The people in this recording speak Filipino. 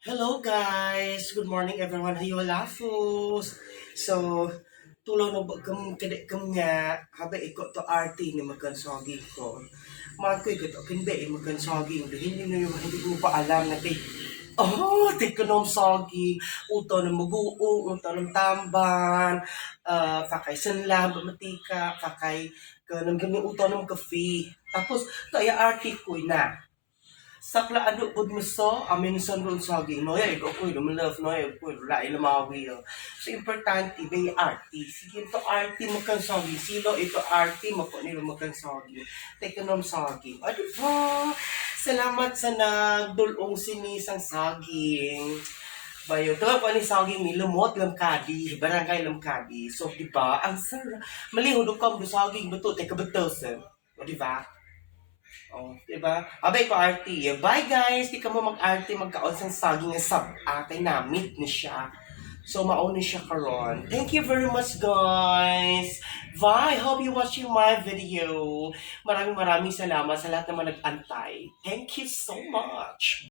Hello guys! Good morning everyone. Hayo lafos! So, tulong mo ba kami nga haba iko to RT ni magkansogi ko. Mga ko iko to kindi magkansogi. Hindi ko pa alam na tikonom sogi, uto ng maguong, uto ng tamban, kakay sanla, matika, kakay kanang gani uto ng kafe. Tapos, kaya RT ko na. Sakla ano pud mo so, amin son ron saging no ay ko no love no ay ko lain lamawi. So importante bay arty. Sige to arty mo kan saging. Silo ito arty mo ko nilo mo kan saging. Take nom saging. Adi ba? Salamat sa nagdulong sinisang saging. Bayo, to pa ni saging ni lumot lamkadi, barangay lamkadi. So di ba? Ang sarap. Malihod ko ang saging beto te kabetos. O di ba? Oh, diba? Abay ko arty. Bye guys! Di ka mo mag-arty magkaon sa saging nga sab atay na meet ni siya. So mauni siya karon. Thank you very much guys. Bye! Hope you watching my video. Maraming salamat sa lahat naman nag-antay. Thank you so much.